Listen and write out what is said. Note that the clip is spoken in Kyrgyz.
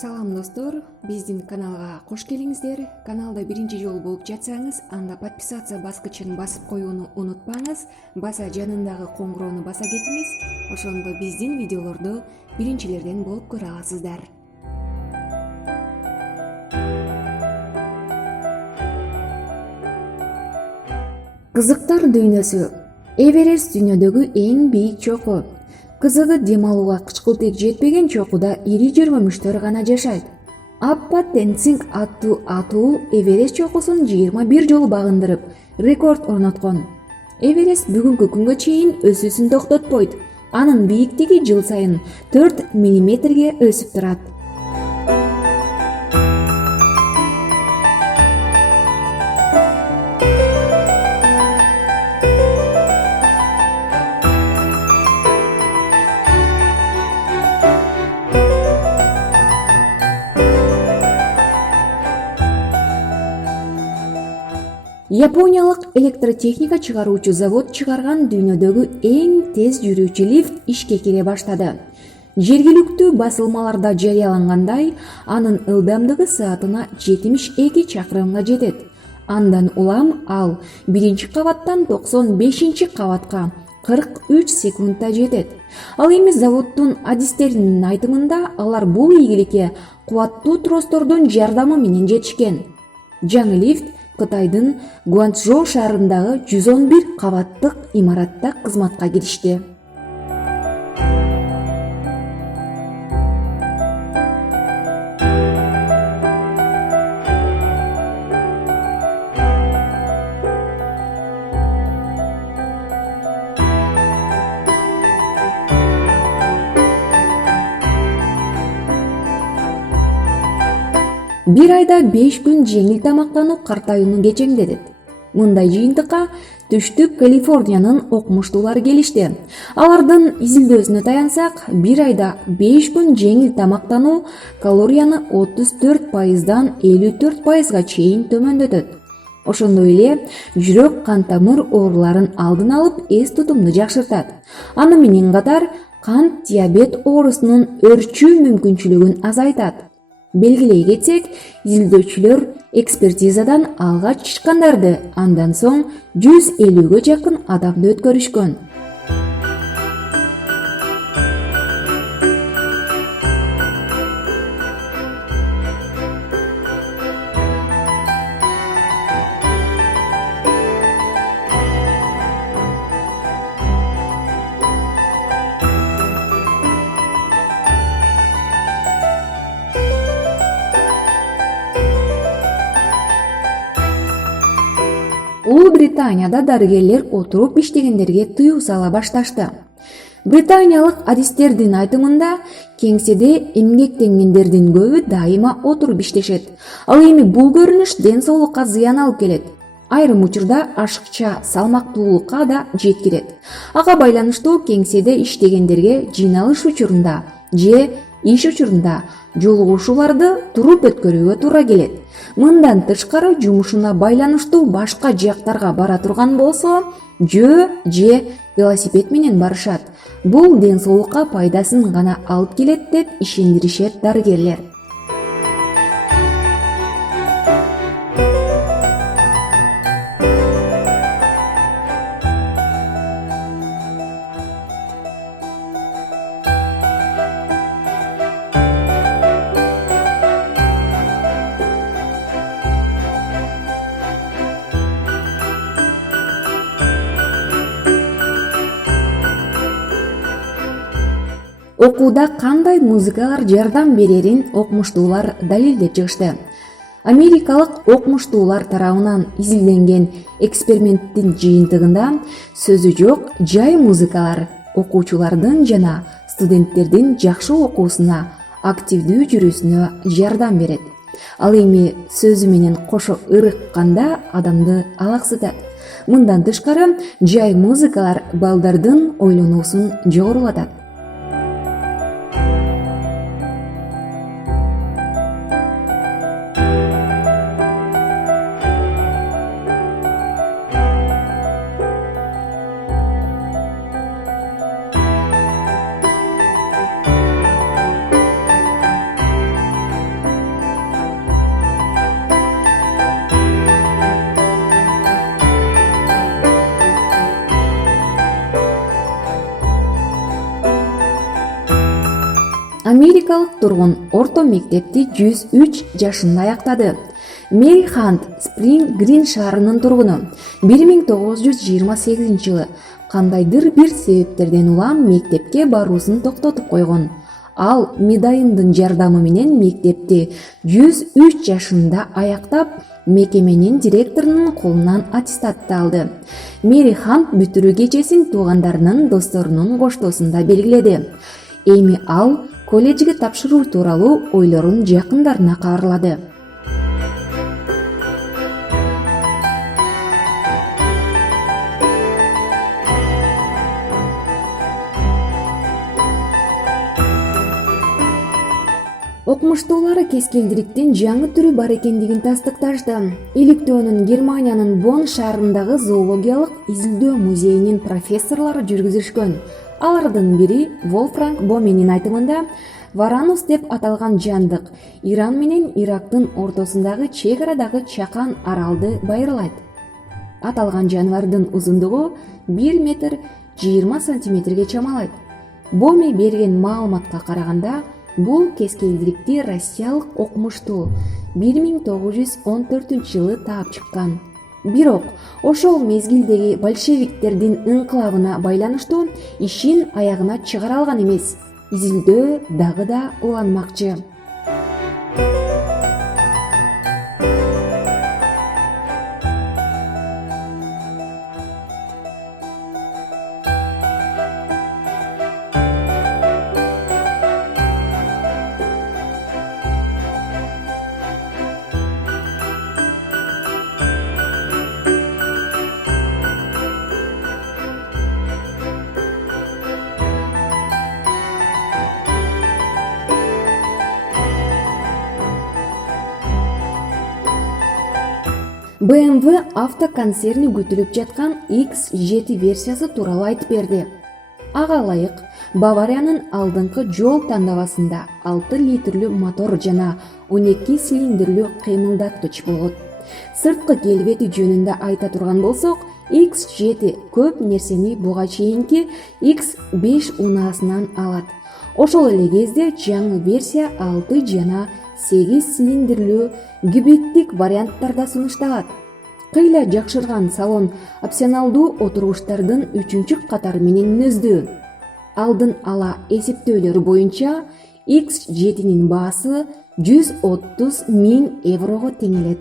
Салам достор, биздин каналга кош келиңиздер. Каналда биринчи жолу болуп жатсаңыз, анда подписация баскычын басып коюуну унутпаңыз. Баса жанындагы коңгуроону баса кетиңиз. Ошондо биздин видеолорду биринчилерден болуп көрө аласыздар. Кызыктар дүйнөсү. Эверест дүйнөдөгү эң бийик чоку. Кызыгы, дем алууга кычкылтек жетпеген чокуда ири жөргөмүчтөр гана жашайт. Аппа Тенцинг аттуу атуу Эверест чокусун 21 жолу багындырып, рекорд орноткон. Эверест бүгүнкү күнгө чейин өсүүсүн токтотпойт. Анын бийиктиги жыл сайын 4 мм өсүп турат. Япониялык электротехника чыгаруучу завод чыгарган дүйнөдөгү эң тез жүрүүчү лифт ишке кире баштады. Жергиликтүү басылмаларда жарыялангандай, анын ылдамдыгы саатына 72 чакырымга жетет. Андан улам ал биринчи кабаттан 95 кабатка 43 секундта жетет. Ал эми заводдун адистеринин айтымында, алар бул ийгиликке кубаттуу тростордун жардамы менен жетишкен. Жаңы лифт Кытайдын Гуанчжоу шаарындагы 111 кабаттык имаратта кызматка киришти. Bir ayda 5 күн жеңил тамактануу картаюуну кечеңдетет. Мындай жыйынтыкка түштүк Калифорниянын окумуштуулары келишти. Алардын изилдөөсүнө таянсак, bir айда 5 күн жеңил тамактануу калорияны 34%дан 54%га чейин төмөндөтөт. Ошондой эле жүрөк кан тамыр ооруларын алдын алып, эс тутумду жакшыртат. Аны менен катар кант диабет оорусунун өрчүү мүмкүнчүлүгүн азайтат. Белгилей кетсек, изилдөөчүлөр экспертизадан алгач чыккандарды андан соң 150ге жакын адамды өткөрүшкөн. Улуу Британияда дарыгерлер отуруп иштегендерге тыюу сала башташты. Британиялык адистердин айтымында, кеңседе эмгектенгендердин көбү дайыма отуруп иштешет. Ал эми бул көрүнүш ден соолукка зыян алып келет. Айрым учурда ашыкча салмактуулукка да жеткирет. Ага байланыштуу кеңседе иштегендерге жыйналыш учурунда же иш учурунда жолугушууларды туруп өткөрүүгө туура келет. Мындан тышкары, жумушуна байланыштуу башка жактарга бара турган болсо, жөө же велосипед менен барышат. Бул ден соолукка пайдасын гана алып келет деп ишендиришет дарыгерлер. Окууда кандай музыкалар жардам берерин окумуштуулар далилдеп чыгышты. Америкалык окумуштуулар тарабынан изилденген эксперименттин жыйынтыгында сөзү жок жай музыкалар окуучулардын жана студенттердин жакшы окуусуна, активдүү жүрүүсүнө жардам берет. Ал эми сөзү менен кошо ырыкканда адамды алаксытат. Мындан тышкары, жай музыкалар балдардын ойлонуусун жогорулатат. франциялык тургун орто мектепти 103 жашында аяктады. Мэри Хант Спринг Грин шаарынын тургуну. 1928 жылы кандайдыр бир себептерден улам мектепке баруусун токтотуп койгон. Ал медайындын жардамы менен мектепти 103 жашында аяктап, мекеменин директорунун колунан аттестатты алды. Мэри Хант бүтүрүү кечесин туугандарынын, досторунун коштоосунда белгиледи. Эми ал колледжге тапшыруу тууралуу ойлорун жакындарына кабарлады. Окумуштуулары кескелдириктин жаңы түрү бар экендигин тастыкташты. Иликтөөнүн Германиянын Бонн шаарындагы зоологиялык изилдөө музейинин профессорлору жүргүзүшкөн. Алардын бири Волфранг Боменин айтымында Варанус деп аталган жандык Иран менен Ирактын ортосундагы чек арадагы чакан аралды байырлайт. Аталган жаныбардын узундугу 1 метр 20 сантиметрге чамалайт. Боме берген маалыматка караганда, бул кескелдирикти россиялык окумуштуу 1914 жылы таап чыккан. Бирок ошол мезгилдеги большевиктердин инкылабына байланыштуу ишин аягына чыгара алган эмес. Изилдөө дагы да уланмакчы. BMW автоконцерни күтүлүп жаткан X7 версиясы тууралуу айтып берди. Ага ылайык Бавариянын алдыңкы жол тандабасында 6 литрлүү мотор жана 12 цилиндрлүү кыймылдаткыч болот. Сырткы келбети жөнүндө айта турган болсок, X7 көп нерсени буга чейинки X5 унаасынан алат. Ошол эле кезде жаңы версия 6 жана 8 цилиндрлүү гибриддик варианттарда сунушталат. Кыйла жакшырган салон опционалдуу отургучтардын 3-катары менен мүнөздүү. Алдын ала эсептөөлөр боюнча X7-нин баасы 130 000 еврого тең келет.